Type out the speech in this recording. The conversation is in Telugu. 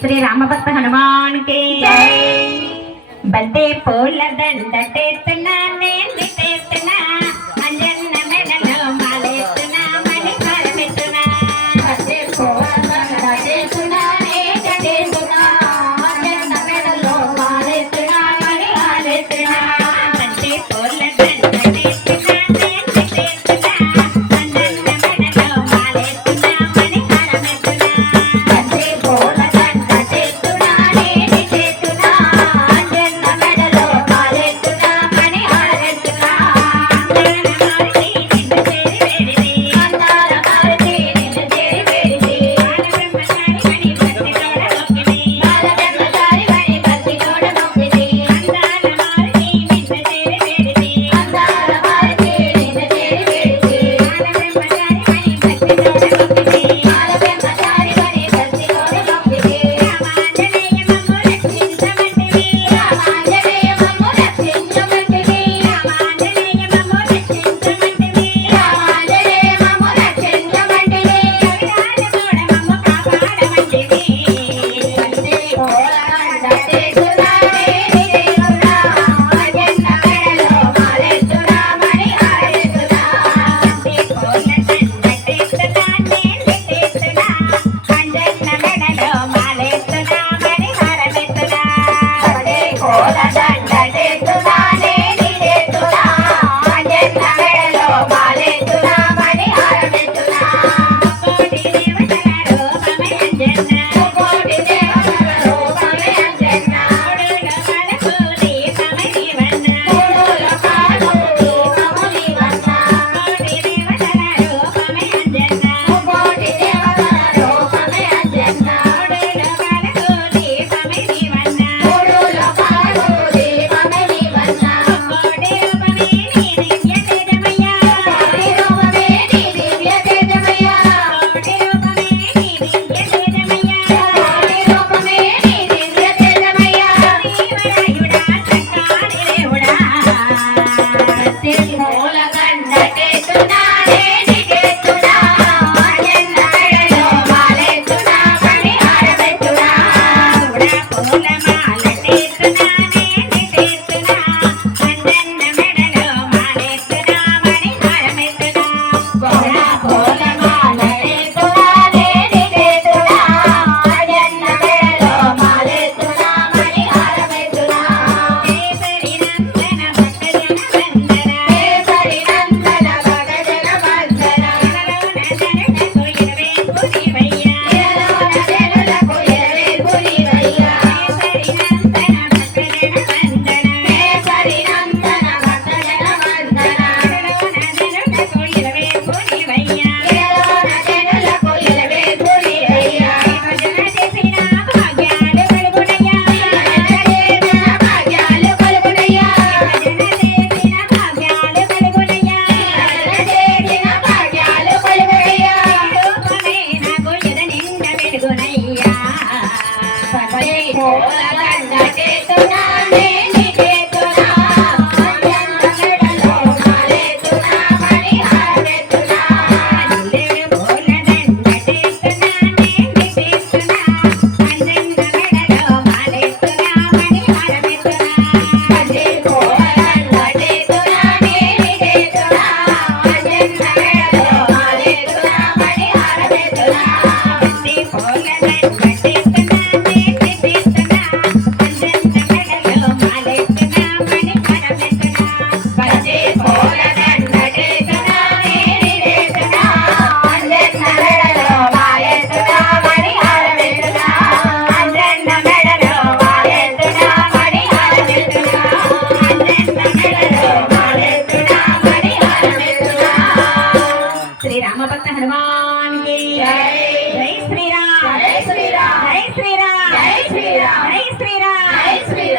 శ్రీ రామభక్త హనుమాన్కి బద్దే పూల దండ చేస్తున్నాను Thank you. శ్రీరామభక్త హనుమాన్ జై శ్రీరామ్. జై శ్రీరామ్. జై శ్రీరామ్. జై శ్రీరామ్. జై శ్రీరామ్.